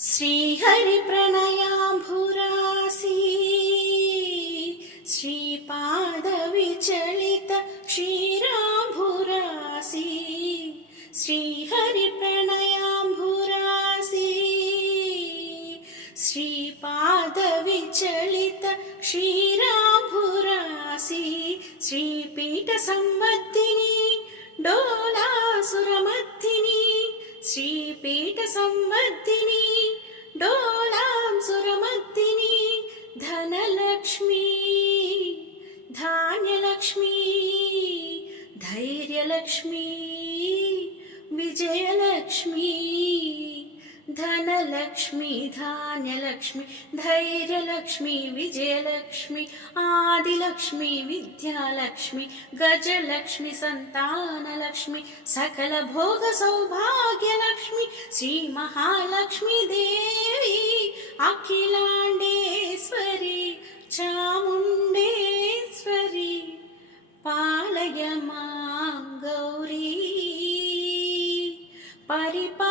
श्रीहरि प्रणयाम्भुरासी श्रीपाद विचलित क्षीराम्भुरासी श्रीहरि प्रणयाम्भुरासी श्रीपाद विचलित क्षीराम्भुरासी श्रीपीठ संवर्धिनी डोलासुरमर्दिनी श्रीपीठ संवर्धिनी डोलासुरमर्दिनी धनलक्ष्मी धान्यलक्ष्मी धैर्यलक्ष्मी विजयलक्ष्मी धनलक्ष्मी धान्यलक्ष्मी धैर्यलक्ष्मी विजयलक्ष्मी आदिलक्ष्मी विद्यालक्ष्मी गजलक्ष्मी संतानलक्ष्मी सकल भोग सौभाग्यलक्ष्मी श्री महालक्ष्मी देवी अखिलांडेश्वरी चामुंडेश्वरी पालय मां गौरी परिपा